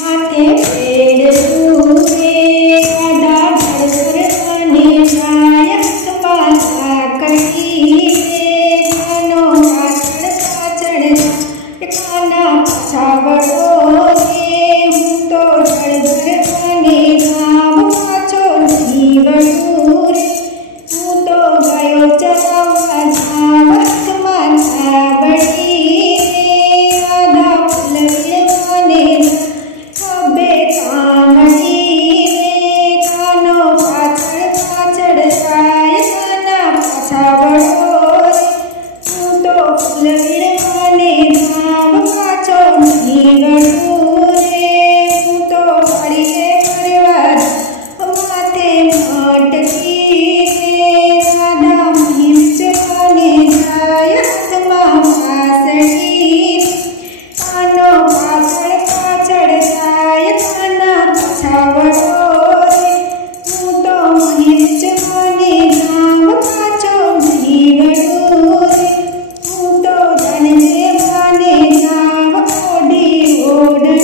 माथे पेड़ सूखे आधा घर बने जाय बाला कही कानो पाछड़ पाछड़ काना छावड़ो रे हूँ तो घर बने गाँव पाछो नहीं वड़ू रे हूँ तो गयो चलावा धावत माथा बड़ी रे आधा फुलवे बने खबे कामड़ी रे कानो पाछड़ पाछड़ जाय काना पाछावड़ो रे हूँ तो फुलवे बने गाँव पाछो नहीं वड़ू रे हूँ तो पड़िए परिवार माथे मटकी रे राधा महिष बने जाय हाथमा पासड़ी कानो पाछड़ पाछड़ जाय काना पाछावड़ो रे हूँ तो महिष बने गाँव पाछो नहीं वड़ू रे हूँ तो धनजे बने गाँव ओढ़ी ओढ़